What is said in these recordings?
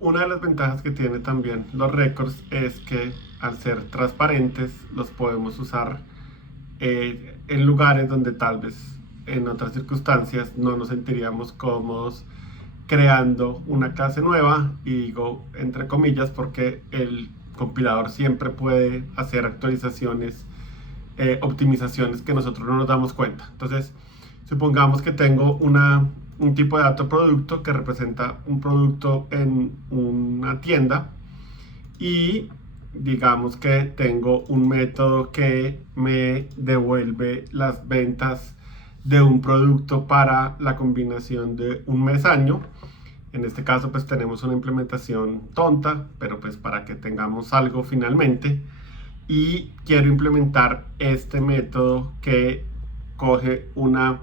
Una de las ventajas que tiene también los récords es que al ser transparentes los podemos usar en lugares donde tal vez en otras circunstancias no nos sentiríamos cómodos creando una clase nueva, y digo entre comillas porque el compilador siempre puede hacer actualizaciones, optimizaciones que nosotros no nos damos cuenta. Entonces, supongamos que tengo un tipo de dato producto que representa un producto en una tienda, y digamos que tengo un método que me devuelve las ventas de un producto para la combinación de un mes-año. En este caso pues tenemos una implementación tonta, pero pues para que tengamos algo finalmente, y quiero implementar este método que coge una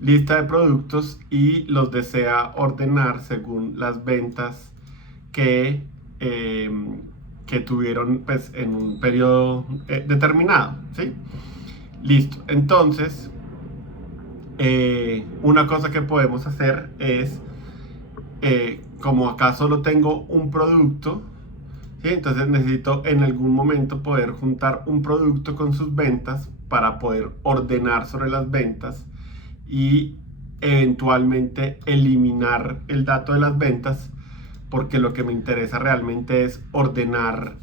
lista de productos y los desea ordenar según las ventas que, eh, que tuvieron pues, en un periodo determinado, ¿sí? Listo. Entonces, una cosa que podemos hacer es, como acá solo tengo un producto, ¿sí? Entonces necesito en algún momento poder juntar un producto con sus ventas para poder ordenar sobre las ventas y eventualmente eliminar el dato de las ventas, porque lo que me interesa realmente es ordenar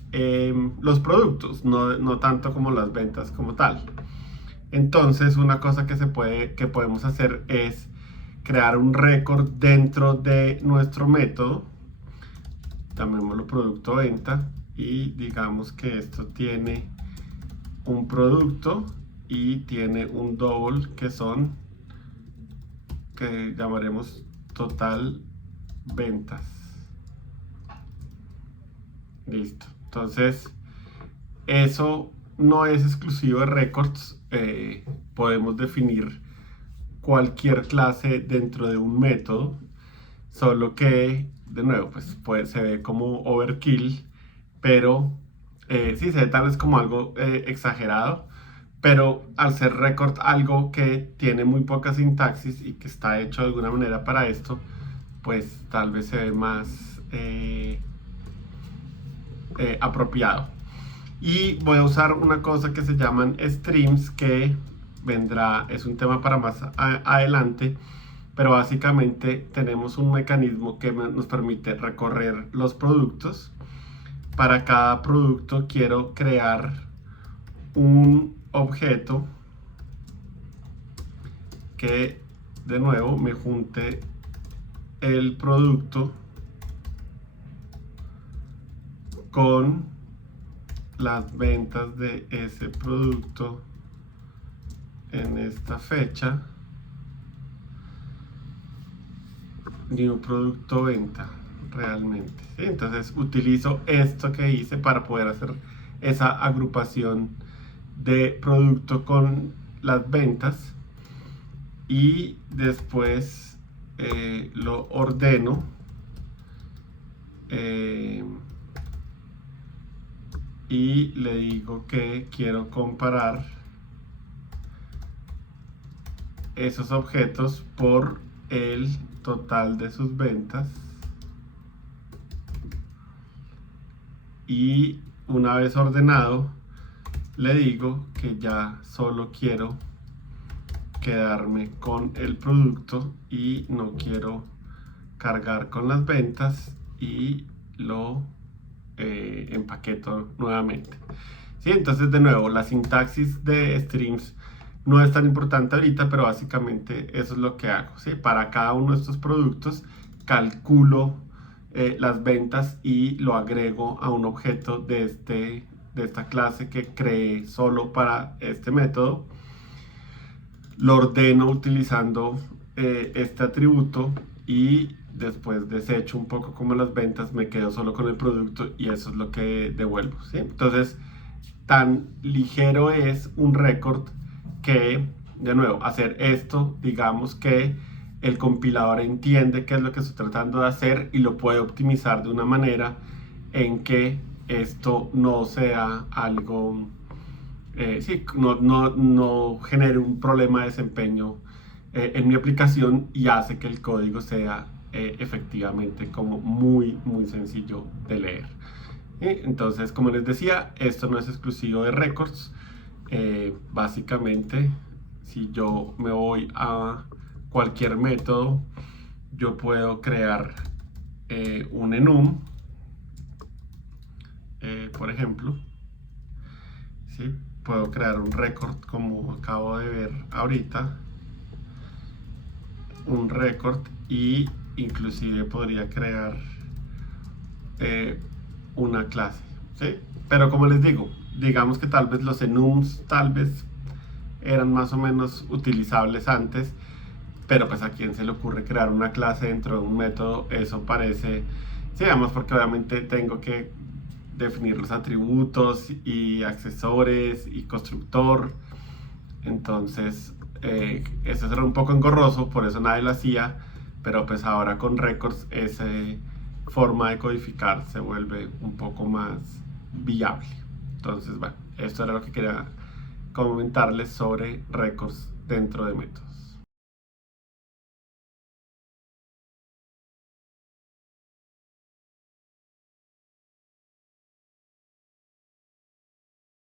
los productos, no tanto como las ventas como tal. Entonces, una cosa que podemos hacer es crear un récord dentro de nuestro método, llamémoslo producto venta, y digamos que esto tiene un producto y tiene un double que llamaremos total ventas. Listo. Entonces, eso no es exclusivo de records. Podemos definir cualquier clase dentro de un método, solo que, de nuevo, pues se ve como overkill, pero sí se ve tal vez como algo exagerado, pero al ser record algo que tiene muy poca sintaxis y que está hecho de alguna manera para esto, pues tal vez se ve más apropiado. Y voy a usar una cosa que se llaman streams, que es un tema para más adelante, pero básicamente tenemos un mecanismo que nos permite recorrer los productos. Para cada producto quiero crear un objeto que de nuevo me junte el producto con las ventas de ese producto en esta fecha. New producto venta realmente, ¿sí? Entonces utilizo esto que hice para poder hacer esa agrupación de producto con las ventas, y después lo ordeno y le digo que quiero comparar esos objetos por el total de sus ventas, y una vez ordenado le digo que ya solo quiero quedarme con el producto y no quiero cargar con las ventas, y lo empaqueto nuevamente. ¿Sí? Entonces, de nuevo, la sintaxis de streams no es tan importante ahorita, pero básicamente eso es lo que hago, ¿sí? Para cada uno de estos productos calculo las ventas y lo agrego a un objeto de esta clase que creé solo para este método. Lo ordeno utilizando este atributo, y después desecho un poco como las ventas, me quedo solo con el producto y eso es lo que devuelvo, ¿sí? Entonces, tan ligero es un record que, de nuevo, hacer esto, digamos que el compilador entiende qué es lo que estoy tratando de hacer y lo puede optimizar de una manera en que esto no sea algo, sí, no genere un problema de desempeño en mi aplicación, y hace que el código sea efectivamente como muy sencillo de leer. Entonces, como les decía, esto no es exclusivo de Records. Básicamente, si yo me voy a cualquier método, yo puedo crear un enum, por ejemplo, ¿sí? Puedo crear un record como acabo de ver ahorita, un record, y inclusive podría crear una clase, ¿sí? Pero como les digo, digamos que tal vez los enums tal vez eran más o menos utilizables antes, pero pues a quién se le ocurre crear una clase dentro de un método. Eso parece, sí, digamos, porque obviamente tengo que definir los atributos y accesores y constructor. Entonces eso era un poco engorroso, por eso nadie lo hacía, pero pues ahora con Records esa forma de codificar se vuelve un poco más viable. Entonces, bueno, esto era lo que quería comentarles sobre Records dentro de métodos.